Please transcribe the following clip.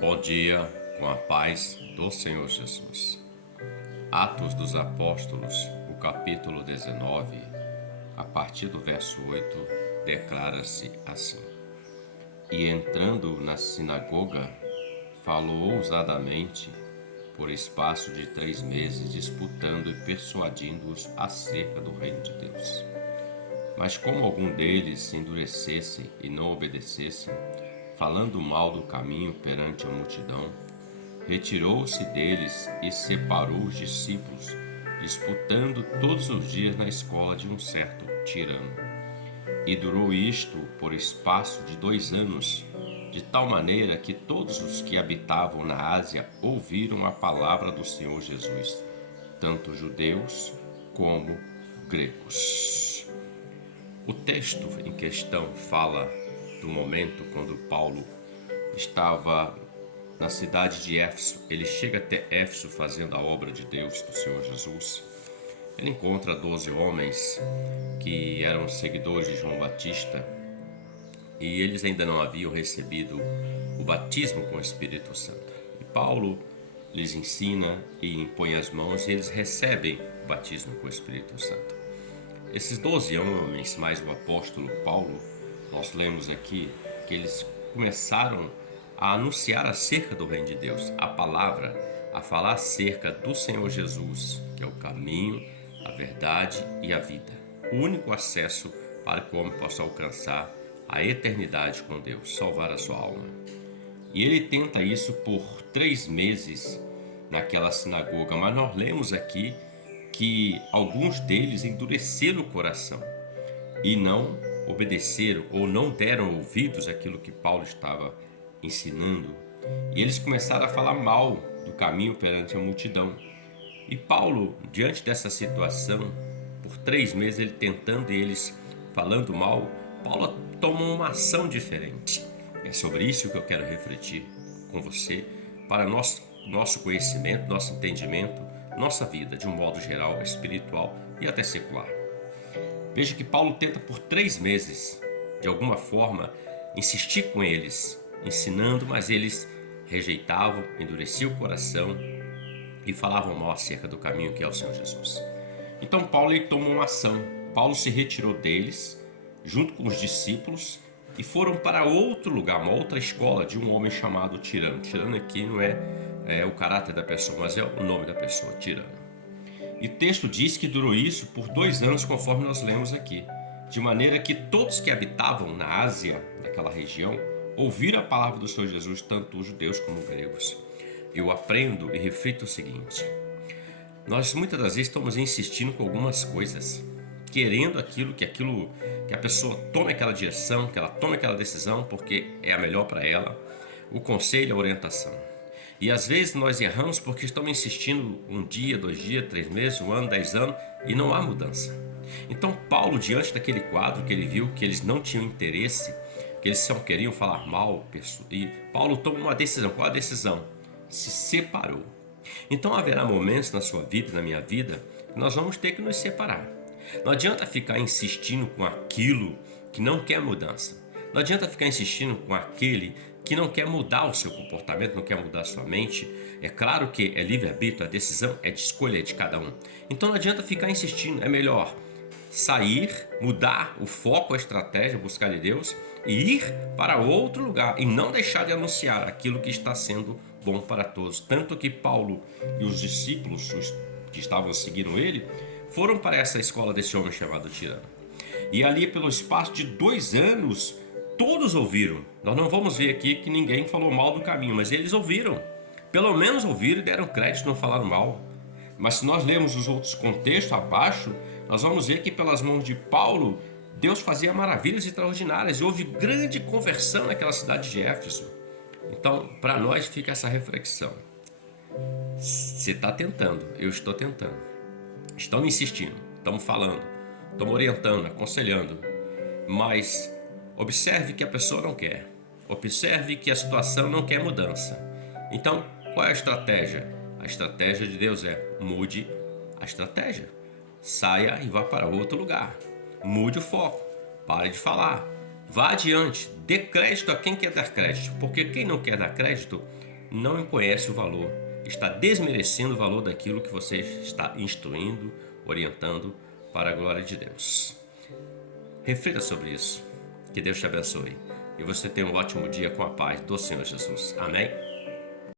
Bom dia, com a paz do Senhor Jesus. Atos dos Apóstolos, o capítulo 19, a partir do verso 8, declara-se assim: E entrando na sinagoga, falou ousadamente por espaço de 3 meses, disputando e persuadindo-os acerca do reino de Deus. Mas como algum deles se endurecesse e não obedecesse, falando mal do caminho perante a multidão, retirou-se deles e separou os discípulos, disputando todos os dias na escola de um certo tirano. E durou isto por espaço de 2 anos, de tal maneira que todos os que habitavam na Ásia ouviram a palavra do Senhor Jesus, tanto judeus como gregos. O texto em questão fala do momento quando Paulo estava na cidade de Éfeso. Ele chega até Éfeso fazendo a obra de Deus, do Senhor Jesus. Ele encontra 12 homens que eram seguidores de João Batista e eles ainda não haviam recebido o batismo com o Espírito Santo. E Paulo lhes ensina e impõe as mãos e eles recebem o batismo com o Espírito Santo. Esses 12 homens, mais o apóstolo Paulo, nós lemos aqui que eles começaram a anunciar acerca do reino de Deus, a palavra, a falar acerca do Senhor Jesus, que é o caminho, a verdade e a vida. O único acesso para que o homem possa alcançar a eternidade com Deus, salvar a sua alma. E ele tenta isso por 3 meses naquela sinagoga, mas nós lemos aqui que alguns deles endureceram o coração e não obedeceram ou não deram ouvidos àquilo que Paulo estava ensinando. E eles começaram a falar mal do caminho perante a multidão. E Paulo, diante dessa situação, por 3 meses ele tentando e eles falando mal, Paulo tomou uma ação diferente. É sobre isso que eu quero refletir com você, para nosso conhecimento, nosso entendimento, nossa vida, de um modo geral, espiritual e até secular. Veja que Paulo tenta por 3 meses, de alguma forma, insistir com eles, ensinando, mas eles rejeitavam, endureciam o coração e falavam mal acerca do caminho que é o Senhor Jesus. Então Paulo ele tomou uma ação. Paulo se retirou deles, junto com os discípulos, e foram para outro lugar, uma outra escola de um homem chamado Tirano. Tirano aqui não é o caráter da pessoa, mas é o nome da pessoa, Tirano. E o texto diz que durou isso por 2 anos, conforme nós lemos aqui, de maneira que todos que habitavam na Ásia, naquela região, ouviram a palavra do Senhor Jesus, tanto os judeus como os gregos. Eu aprendo e reflito o seguinte: nós muitas das vezes estamos insistindo com algumas coisas, querendo que a pessoa tome aquela direção, que ela tome aquela decisão, porque é a melhor para ela, o conselho, a orientação. E às vezes nós erramos porque estamos insistindo 1 dia, 2 dias, 3 meses, 1 ano, 10 anos, e não há mudança. Então Paulo, diante daquele quadro que ele viu, que eles não tinham interesse, que eles só queriam falar mal, e Paulo toma uma decisão. Qual a decisão? Se separou. Então haverá momentos na sua vida e na minha vida que nós vamos ter que nos separar. Não adianta ficar insistindo com aquilo que não quer mudança. Não adianta ficar insistindo com aquele que não quer mudar o seu comportamento, não quer mudar a sua mente. É claro que é livre-arbítrio, a decisão é de escolha de cada um. Então não adianta ficar insistindo, é melhor sair, mudar o foco, a estratégia, buscar de Deus e ir para outro lugar e não deixar de anunciar aquilo que está sendo bom para todos. Tanto que Paulo e os discípulos, os que estavam seguindo ele, foram para essa escola desse homem chamado Tirano. E ali, pelo espaço de 2 anos, todos ouviram. Nós não vamos ver aqui que ninguém falou mal do caminho, mas eles ouviram. Pelo menos ouviram e deram crédito, não falaram mal. Mas se nós lermos os outros contextos abaixo, nós vamos ver que pelas mãos de Paulo, Deus fazia maravilhas extraordinárias. E houve grande conversão naquela cidade de Éfeso. Então, para nós fica essa reflexão. Você está tentando, eu estou tentando. Estamos insistindo, estamos falando, estamos orientando, aconselhando, mas observe que a pessoa não quer. Observe que a situação não quer mudança. Então, qual é a estratégia? A estratégia de Deus é: mude a estratégia. Saia e vá para outro lugar. Mude o foco. Pare de falar. Vá adiante, dê crédito a quem quer dar crédito, porque quem não quer dar crédito não conhece o valor, está desmerecendo o valor daquilo que você está instruindo, orientando para a glória de Deus. Reflita sobre isso. Que Deus te abençoe. E você tenha um ótimo dia com a paz do Senhor Jesus. Amém?